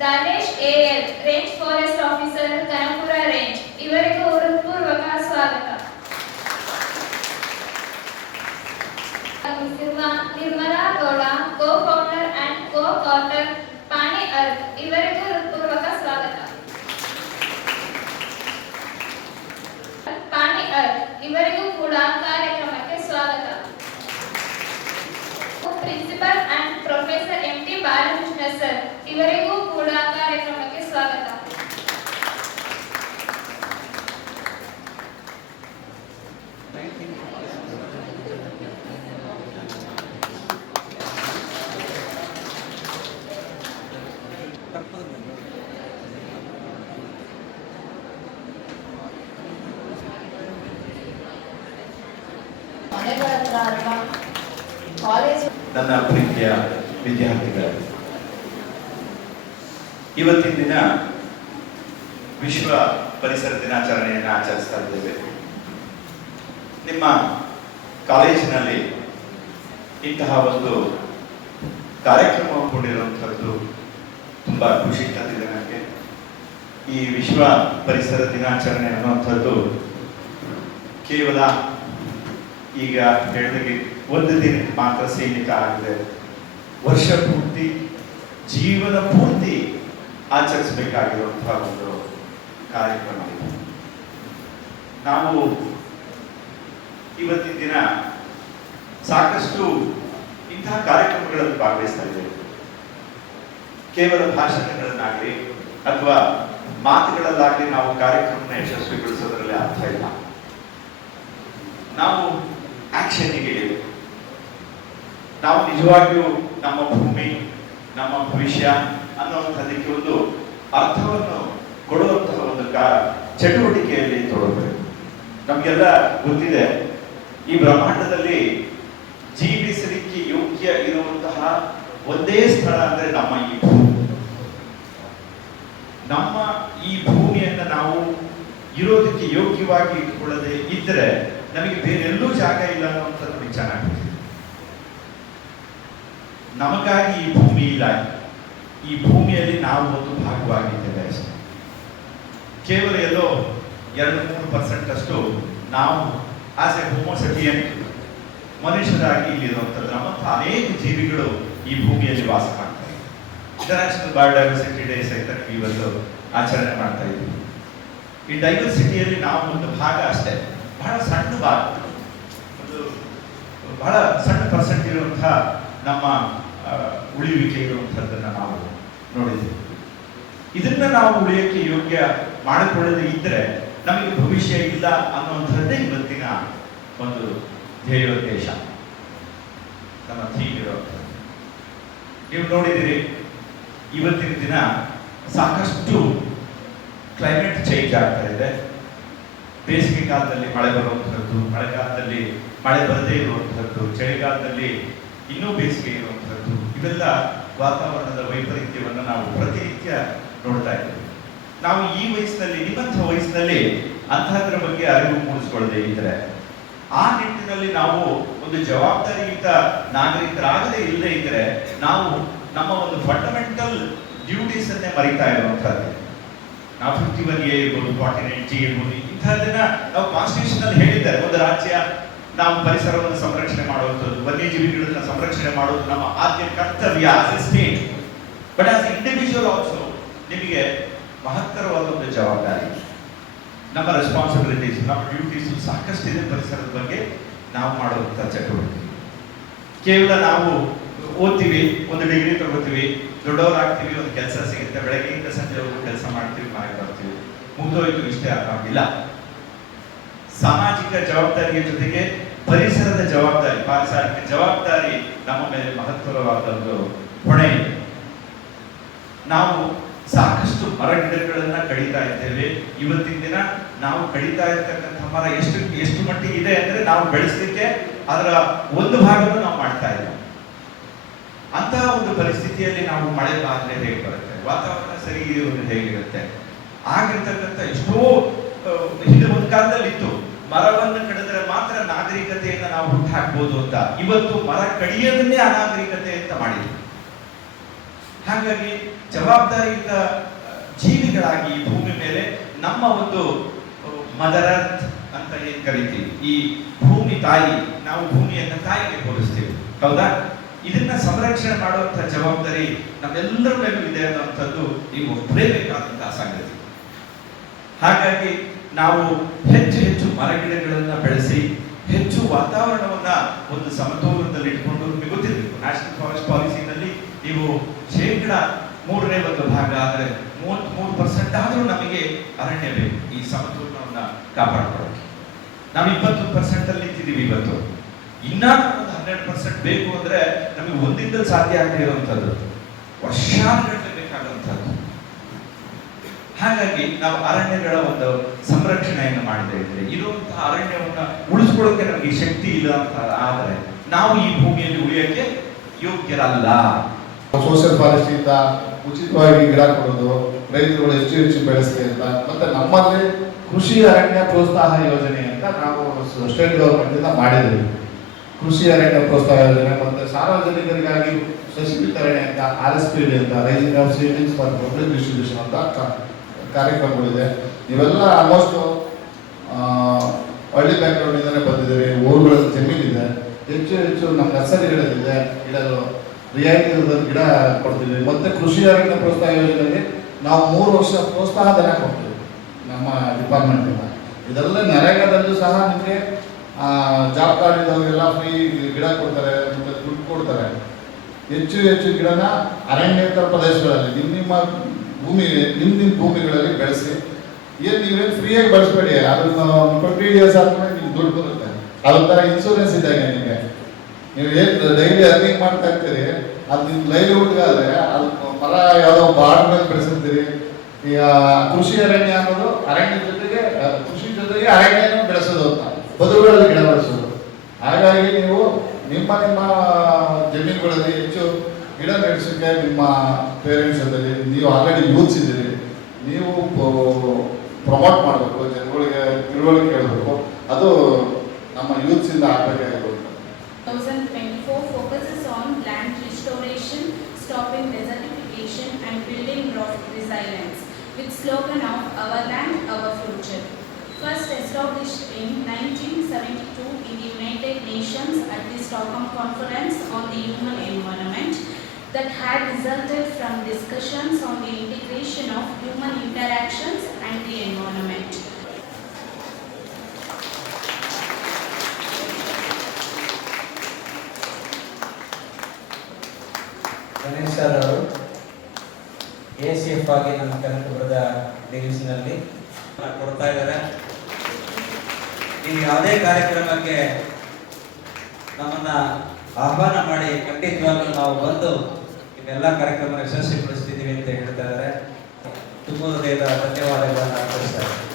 Danesh A L range forest officer Kanakapura range ಇವರಿಗೂ ಹೃತ್ಪೂರ್ವಕ ಸ್ವಾಗತ. Nirmala Gowda co founder and co ಕಾರ್ಟರ್ ಪಾಣಿ ಅರ್ತ್ ಇವರಿಗೂ ಹೃತ್ಪೂರ್ವಕ ಸ್ವಾಗತ. ಪಾಣಿ ಅರ್ತ್ ಇವರಿಗೂ ಕೂಡ ಕಾರ್ಯಕ್ರಮಕ್ಕೆ ಸ್ವಾಗತ. Principal and professor M T Balakrishna sir ಇವರಿಗೂ ಕೂಡ ಕಾರ್ಯಕ್ರಮಕ್ಕೆ ಸ್ವಾಗತ. ನನ್ನ ಪ್ರೀತಿಯ ವಿದ್ಯಾರ್ಥಿಗಳು, ಇವತ್ತಿನ ದಿನ ವಿಶ್ವ ಪರಿಸರ ದಿನಾಚರಣೆಯನ್ನು ಆಚರಿಸ್ತಾ ಇದ್ದೇವೆ. ನಿಮ್ಮ ಕಾಲೇಜಿನಲ್ಲಿ ಇಂತಹ ಒಂದು ಕಾರ್ಯಕ್ರಮ ಹಮ್ಮಿಕೊಂಡಿರುವಂಥದ್ದು ತುಂಬಾ ಖುಷಿ ತಂದಿದೆ ನನಗೆ. ಈ ವಿಶ್ವ ಪರಿಸರ ದಿನಾಚರಣೆ ಅನ್ನುವಂಥದ್ದು ಕೇವಲ ಈಗ ಹೇಳಿದಾಗೆ ಒಂದು ದಿನ ಮಾತ್ರ ಸೀಮಿತ ಆಗಿದೆ. ವರ್ಷ ಪೂರ್ತಿ, ಜೀವನ ಪೂರ್ತಿ ಆಚರಿಸಬೇಕಾಗಿರುವಂತಹ ಒಂದು ಕಾರ್ಯಕ್ರಮ ಇದೆ. ನಾವು ಇವತ್ತಿನ ದಿನ ಸಾಕಷ್ಟು ಇಂತಹ ಕಾರ್ಯಕ್ರಮಗಳಲ್ಲಿ ಭಾಗವಹಿಸ್ತಾ ಇದ್ದೇವೆ. ಕೇವಲ ಭಾಷಣಗಳನ್ನಾಗಲಿ ಅಥವಾ ಮಾತುಗಳಲ್ಲಾಗಲಿ ನಾವು ಕಾರ್ಯಕ್ರಮನ ಯಶಸ್ವಿಗೊಳಿಸೋದ್ರಲ್ಲಿ ಅರ್ಥ ಇಲ್ಲ. ನಾವು ಆಕ್ಷನ್ಗೆ ಇಳಿಬೇಕು. ನಾವು ನಿಜವಾಗಿಯೂ ನಮ್ಮ ಭೂಮಿ, ನಮ್ಮ ಭವಿಷ್ಯ ಅನ್ನುವಂಥದ್ದಕ್ಕೆ ಒಂದು ಅರ್ಥವನ್ನು ಕೊಡುವಂತಹ ಒಂದು ಚಟುವಟಿಕೆಯಲ್ಲಿ ತೊಡಗಬೇಕು. ನಮಗೆಲ್ಲ ಗೊತ್ತಿದೆ, ಈ ಬ್ರಹ್ಮಾಂಡದಲ್ಲಿ ಜೀವಿಸಲಿಕ್ಕೆ ಯೋಗ್ಯ ಇರುವಂತಹ ಒಂದೇ ಸ್ಥಳ ಅಂದ್ರೆ ನಮ್ಮ ಈ ಭೂಮಿ. ನಮ್ಮ ಈ ಭೂಮಿಯನ್ನು ನಾವು ಇರೋದಕ್ಕೆ ಯೋಗ್ಯವಾಗಿ ಇಟ್ಕೊಳ್ಳದೆ ಇದ್ರೆ ನಮಗೆ ಬೇರೆಲ್ಲೂ ಜಾಗ ಇಲ್ಲ ಅನ್ನುವಂಥದ್ದು ವಿಚಾರ ಆಗ್ತದೆ. ನಮಗಾಗಿ ಈ ಭೂಮಿ ಇಲ್ಲ, ಈ ಭೂಮಿಯಲ್ಲಿ ನಾವು ಒಂದು ಭಾಗವಾಗಿದ್ದೇವೆ ಅಷ್ಟೇ. ಕೇವಲ ಎಲ್ಲೋ 2-3% ಅಷ್ಟು ನಾವು ಆಸ್ ಎ ಹೋಮೋಸೆಪಿಯನ್ ಮನುಷ್ಯರಾಗಿ ಇಲ್ಲಿರುವಂಥದ್ದು. ನಮ್ಮಂತಹ ಅನೇಕ ಜೀವಿಗಳು ಈ ಭೂಮಿಯಲ್ಲಿ ವಾಸ ಮಾಡ್ತಾರೆ. ಇಂಟರ್ನ್ಯಾಷನಲ್ ಬಯೋಡೈವರ್ಸಿಟಿ ಡೇ ಸಹಿತ ಇವತ್ತು ಆಚರಣೆ ಮಾಡ್ತಾ ಇದ್ದೀವಿ. ಈ ಡೈವರ್ಸಿಟಿಯಲ್ಲಿ ನಾವು ಒಂದು ಭಾಗ ಅಷ್ಟೇ, ಬಹಳ ಸಣ್ಣ ಭಾಗ, ಒಂದು ಬಹಳ ಸಣ್ಣ ಪರ್ಸೆಂಟ್ ಇರುವಂತಹ ನಮ್ಮ ಉಳಿಯುವಿಕೆ ಇರುವಂಥದ್ದನ್ನು ನಾವು ನೋಡಿದ್ದೀವಿ. ಇದನ್ನ ನಾವು ಉಳಿಯೋಕ್ಕೆ ಯೋಗ್ಯ ಮಾಡಿಕೊಳ್ಳದೆ ಇದ್ರೆ ನಮಗೆ ಭವಿಷ್ಯ ಇಲ್ಲ ಅನ್ನುವಂಥದ್ದೇ ಇವತ್ತಿನ ಒಂದು ಧ್ಯೇಯೋದ್ದೇಶ, ನಮ್ಮ ಥೀಮ್ ಇರುವಂಥದ್ದು. ನೀವು ನೋಡಿದಿರಿ, ಇವತ್ತಿನ ದಿನ ಸಾಕಷ್ಟು ಕ್ಲೈಮೇಟ್ ಚೇಂಜ್ ಆಗ್ತಾ ಇದೆ. ಬೇಸಿಗೆ ಕಾಲದಲ್ಲಿ ಮಳೆ ಬರುವಂಥದ್ದು, ಮಳೆಗಾಲದಲ್ಲಿ ಮಳೆ ಬರದೇ ಇರುವಂಥದ್ದು, ಚಳಿಗಾಲದಲ್ಲಿ ಇನ್ನೂ ಬೇಸಿಗೆ ಇರುವಂಥದ್ದು, ಇವೆಲ್ಲ ವಾತಾವರಣದ ವೈಪರೀತ್ಯವನ್ನು ನಾವು ಪ್ರತಿನಿತ್ಯ ನೋಡ್ತಾ ಇದ್ದೇವೆ. ನಾವು ಈ ವಯಸ್ಸಿನಲ್ಲಿ, ನಿಮ್ಮಂಥ ವಯಸ್ಸಿನಲ್ಲಿ ಅಂತಹದ್ರ ಬಗ್ಗೆ ಅರಿವು ಮೂಡಿಸ್ಕೊಳ್ಳದೆ ಇದ್ರೆ, ಆ ನಿಟ್ಟಿನಲ್ಲಿ ನಾವು ಒಂದು ಜವಾಬ್ದಾರಿಯುತ ನಾಗರಿಕರಾಗದೇ ಇಲ್ಲದೆ ಇದ್ರೆ ನಾವು ನಮ್ಮ ಒಂದು ಫಂಡಮೆಂಟಲ್ ಡ್ಯೂಟೀಸ್ ಅನ್ನೇ ಮರಿತಾ ಇರುವಂಥದ್ದು. ನಾವು 51A ಇರ್ಬೋದು, 49G ಇರ್ಬೋದು, ಇಂಥದ್ದನ್ನ ನಾವು ಕಾನ್ಸ್ಟಿಟ್ಯೂಷನ್ ಅಲ್ಲಿ ಹೇಳಿದ್ದಾರೆ. ಒಂದು ರಾಜ್ಯ ನಾವು ಪರಿಸರವನ್ನು ಸಂರಕ್ಷಣೆ ಮಾಡುವಂಥದ್ದು, ವನ್ಯಜೀವಿಗಳನ್ನ ಸಂರಕ್ಷಣೆ ಮಾಡುವುದು ನಮ್ಮ ಆದ್ಯ ಕರ್ತವ್ಯ as A state. But as individual also ನಿಮಗೆ ಮಹತ್ತರವಾದ ಒಂದು ಜವಾಬ್ದಾರಿ, ನಮ್ಮ ರೆಸ್ಪಾನ್ಸಿಬಿಲಿಟೀಸ್, ನಮ್ಮ ಡ್ಯೂಟೀಸ್ ಸಾಕಷ್ಟು ಇದೆ ಪರಿಸರದ ಬಗ್ಗೆ ನಾವು ಮಾಡುವಂಥ ಚಟುವಟಿಕೆ. ಕೇವಲ ನಾವು ಓದ್ತೀವಿ, ಒಂದು ಡಿಗ್ರಿ ತಗೋತೀವಿ, ದೊಡ್ಡವರಾಗ್ತೀವಿ, ಒಂದು ಕೆಲಸ ಸಿಗುತ್ತೆ, ಬೆಳಗ್ಗೆಯಿಂದ ಸಂಜೆವರೆಗೂ ಕೆಲಸ ಮಾಡ್ತೀವಿ, ಮನೆಗೆ ಬರ್ತೀವಿ, ಮುಗಿದೋಯ್ತು, ಇಷ್ಟೇ ಆಗಿಲ್ಲ. ಸಾಮಾಜಿಕ ಜವಾಬ್ದಾರಿಯ ಜೊತೆಗೆ ಪರಿಸರದ ಜವಾಬ್ದಾರಿ, ಪಾರಿಸರಿಕ ಜವಾಬ್ದಾರಿ ನಮ್ಮ ಮೇಲೆ ಮಹತ್ವವಾದ ಒಂದು ಹೊಣೆ ಇದೆ. ನಾವು ಸಾಕಷ್ಟು ಮರ ಗಿಡಗಳನ್ನ ಕಡಿತಾ ಇದ್ದೇವೆ. ಇವತ್ತಿನ ದಿನ ನಾವು ಕಡಿತಾ ಇರ್ತಕ್ಕಂಥ ಮರ ಎಷ್ಟು ಮಟ್ಟಿಗೆ ಇದೆ ಅಂದ್ರೆ ನಾವು ಬೆಳೆಸಲಿಕ್ಕೆ ಅದರ ಒಂದು ಭಾಗವನ್ನು ನಾವು ಮಾಡ್ತಾ ಇಲ್ಲ. ಅಂತಹ ಒಂದು ಪರಿಸ್ಥಿತಿಯಲ್ಲಿ ನಾವು ಮಳೆ ಬಾರದೆ ಹೇಗೆ ಬರುತ್ತೆ, ವಾತಾವರಣ ಸರಿ ಇರುವುದು ಹೇಗಿರುತ್ತೆ, ಆಗಿರ್ತಕ್ಕಂಥ ಎಷ್ಟೋ ಹಿಂದೆ ಒಂದು ಕಾಲದಲ್ಲಿ ಇತ್ತು, ಮರವನ್ನು ಕಡಿದ್ರೆ ಮಾತ್ರ ನಾಗರಿಕತೆಯನ್ನು ನಾವು ಹುಟ್ಟು ಹಾಕ್ಬೋದು ಅಂತ. ಇವತ್ತು ಮರ ಕಡಿಯೋದನ್ನೇ ಅನಾಗರಿಕತೆ ಅಂತ ಮಾಡಿದ್ವಿ. ಹಾಗಾಗಿ ಜವಾಬ್ದಾರಿಯುತ ಜೀವಿಗಳಾಗಿ ಈ ಭೂಮಿ ಮೇಲೆ ನಮ್ಮ ಒಂದು ಮದರ್ ಅರ್ತ್ ಅಂತ ಏನ್ ಕರಿತೀವಿ, ಈ ಭೂಮಿ ತಾಯಿ, ನಾವು ಭೂಮಿಯನ್ನ ತಾಯಿಗೆ ಹೋಲಿಸ್ತೀವಿ, ಹೌದಾ? ಇದನ್ನ ಸಂರಕ್ಷಣೆ ಮಾಡುವಂತಹ ಜವಾಬ್ದಾರಿ ನಮ್ಮೆಲ್ಲರ ಮೇಲೂ ಇದೆ ಅನ್ನುವಂಥದ್ದು ನೀವು ಒಪ್ಪಲೇಬೇಕಾದಂತಹ ಸಂಗತಿ. ಹಾಗಾಗಿ ನಾವು ಹೆಚ್ಚು ಹೆಚ್ಚು ಮರಗಿಡಗಳನ್ನ ಬೆಳೆಸಿ ಹೆಚ್ಚು ವಾತಾವರಣವನ್ನ ಒಂದು ಸಮತೋಲನದಲ್ಲಿ ಇಟ್ಕೊಂಡು, ನಿಮಗೆ ಗೊತ್ತಿರಬೇಕು ನ್ಯಾಷನಲ್ ಫಾರೆಸ್ಟ್ ಪಾಲಿಸಿನಲ್ಲಿ ನೀವು ಶೇಕಡ 3/1 ಆದರೆ 33% ಆದರೂ ನಮಗೆ ಅರಣ್ಯ ಬೇಕು ಈ ಸಮತೋಲನವನ್ನ ಕಾಪಾಡ್ಕೊಳ್ಳೋಕೆ. ನಾವು 21% ಅಲ್ಲಿ ನಿಂತಿದ್ದೀವಿ ಇವತ್ತು. ಇನ್ನ ಒಂದು 12% ಬೇಕು ಅಂದ್ರೆ ನಮಗೆ ಒಂದಿಂದಲೂ ಸಾಧ್ಯ ಆಗದೆ ಇರುವಂಥದ್ದು, ವರ್ಷಾನುಗಟ್ಟಲೆ ಬೇಕಾಗುವಂಥದ್ದು. ಹಾಗಾಗಿ ನಾವು ಅರಣ್ಯಗಳ ಒಂದು ಸಂರಕ್ಷಣೆಯನ್ನು ಮಾಡದೇ ಇದ್ರೆ, ಇರುವಂತಹ ಅರಣ್ಯವನ್ನ ಉಳಿಸ್ಕೊಳ್ಳೋಕೆ ನಮಗೆ ಶಕ್ತಿ ಇಲ್ಲ ಅಂತ ಆದರೆ ನಾವು ಈ ಭೂಮಿಯಲ್ಲಿ ಉಳಿಯಕ್ಕೆ ಯೋಗ್ಯರಲ್ಲ. ಸೋಷಿಯಲ್ ಫಾರೆಸ್ಟ್ ಇಂದ ಉಚಿತವಾಗಿ ಗಿಡ ಕೊಡೋದು, ರೈತರುಗಳು ಹೆಚ್ಚು ಹೆಚ್ಚು ಬೆಳೆಸಲಿ ಅಂತ, ಮತ್ತೆ ನಮ್ಮಲ್ಲಿ ಕೃಷಿ ಅರಣ್ಯ ಪ್ರೋತ್ಸಾಹ ಯೋಜನೆ ಅಂತ ನಾವು ಸ್ಟೇಟ್ ಗವರ್ಮೆಂಟ್ ಇಂದ ಮಾಡಿದ್ವಿ. ಕೃಷಿ ಅರಣ್ಯ ಪ್ರೋತ್ಸಾಹ ಯೋಜನೆ ಮತ್ತೆ ಸಾರ್ವಜನಿಕರಿಗಾಗಿ ಸಸಿ ವಿತರಣೆ ಅಂತ RSPD ಅಂತ raising of seedlings for public distribution ಅಂತ ಕಾರ್ಯಕ್ರಮಗಳಿದೆ. ಇವೆಲ್ಲ ಆಲ್ಮೋಸ್ಟ್ ಹಳ್ಳಿ ಬ್ಯಾಕ್ಗ್ರೌಂಡ್ ಇಂದಾನೆ ಬಂದಿದ್ದೀವಿ. ಊರುಗಳಲ್ಲಿ ಜಮೀನಿದೆ, ಹೆಚ್ಚು ಹೆಚ್ಚು ನಮ್ಮ ನರ್ಸರಿಗಳಲ್ಲಿದೆ ಗಿಡಗಳು, ರಿಯಾಯಿತಿ ದರದಲ್ಲಿ ಗಿಡ ಕೊಡ್ತೀವಿ. ಮತ್ತೆ ಕೃಷಿ ಅರಣ್ಯ ಪ್ರೋತ್ಸಾಹ ಯೋಜನೆಯಲ್ಲಿ ನಾವು 3 ವರ್ಷ ಪ್ರೋತ್ಸಾಹ ಧನ ಕೊಡ್ತೀವಿ ನಮ್ಮ ಡಿಪಾರ್ಟ್ಮೆಂಟ್ ಇಂದ. ಇದೆಲ್ಲ ನರೇಗಾದಲ್ಲೂ ಸಹ ನಿಮಗೆ ಜಾಬ್ ಕಾರ್ಡ್ ಇದ್ದವರಿಗೆಲ್ಲ ಫ್ರೀ ಗಿಡ ಕೊಡ್ತಾರೆ, ಮತ್ತೆ ದುಡ್ಡು ಕೊಡ್ತಾರೆ. ಹೆಚ್ಚು ಹೆಚ್ಚು ಗಿಡನ ಅರಣ್ಯೇತರ ಪ್ರದೇಶಗಳಲ್ಲಿ ನಿಮ್ಮ ಭೂಮಿಗಳಲ್ಲಿ ಬೆಳೆಸಿ. ನೀವೇನು ಫ್ರೀಯಾಗಿ ಬೆಳೆಸ್ಬೇಡಿ, ಅದನ್ನು 20 years ಆದ್ಮೇಲೆ ನಿಮ್ಗೆ ದುಡ್ಡು ಬರುತ್ತೆ. ಅದೊಂಥರ ಇನ್ಶೂರೆನ್ಸ್ ಇದ್ದಾಗ ನಿಮಗೆ. ನೀವು ಏನು ಡೈಲಿ ಅರ್ನಿಂಗ್ ಮಾಡ್ತಾ ಇರ್ತೀರಿ, ಅದು ನಿಮ್ಮ ಲೈವ್ಲಿಹುಡ್ಗಾದ್ರೆ ಅದು ಮರ ಯಾವುದೋ ಬಾರ್ಡ್ ಮೇಲೆ ಬೆಳೆಸಿರ್ತೀರಿ. ಈಗ ಕೃಷಿ ಅರಣ್ಯ ಅನ್ನೋದು ಅರಣ್ಯ ಜೊತೆಗೆ ಕೃಷಿ ಜೊತೆಗೆ ಅರಣ್ಯನೂ ಬೆಳೆಸೋದು ಅಂತ, ಬದುಗಳಲ್ಲಿ ಗಿಡ ಬೆಳೆಸೋದು. ಹಾಗಾಗಿ ನೀವು ನಿಮ್ಮ ಜಮೀನುಗಳಲ್ಲಿ ಹೆಚ್ಚು ಗಿಡ ಬೆಳೆಸೋಕ್ಕೆ ನಿಮ್ಮ ಪೇರೆಂಟ್ಸ್ ಜೊತೆಲಿ, ನೀವು ಆಲ್ರೆಡಿ ಯೂತ್ಸ್ ಇದ್ದೀರಿ, ನೀವು ಪ್ರಮೋಟ್ ಮಾಡಬೇಕು, ಜನಗಳಿಗೆ ತಿಳುವಳಿಕೆ ಹೇಳಬೇಕು. ಅದು ನಮ್ಮ ಯೂತ್ಸ್ ಇಂದ ಆಗಬೇಕಾಗಿರೋದು. 2024 focuses on land restoration, stopping desertification and building resilience with slogan of our land, our future. First established in 1972 in the United Nations at the Stockholm Conference on the Human Environment, that had resulted from discussions on the integration of human interactions and the environment. Ganesh sir ಅವರು ACF ಆಗಿ ನಮ್ಮ ಕನಕಪುರದ ಡಿವಿಷನಲ್ಲಿ ಕೊಡ್ತಾ ಇದ್ದಾರೆ. ಈ ಯಾವುದೇ ಕಾರ್ಯಕ್ರಮಕ್ಕೆ ನಮ್ಮನ್ನ ಆಹ್ವಾನ ಮಾಡಿ ಖಂಡಿತವಾಗ್ಲೂ ನಾವು ಬಂದು ಇವೆಲ್ಲ ಕಾರ್ಯಕ್ರಮ ಯಶಸ್ವಿಗೊಳಿಸ್ತಿದ್ದೀವಿ ಅಂತ ಹೇಳ್ತಾ ಇದ್ದಾರೆ. ತುಂಬ ಹೃದಯದ ಧನ್ಯವಾದಗಳನ್ನು ಅರ್ಪಿಸ್ತಾ ಇದ್ದಾರೆ.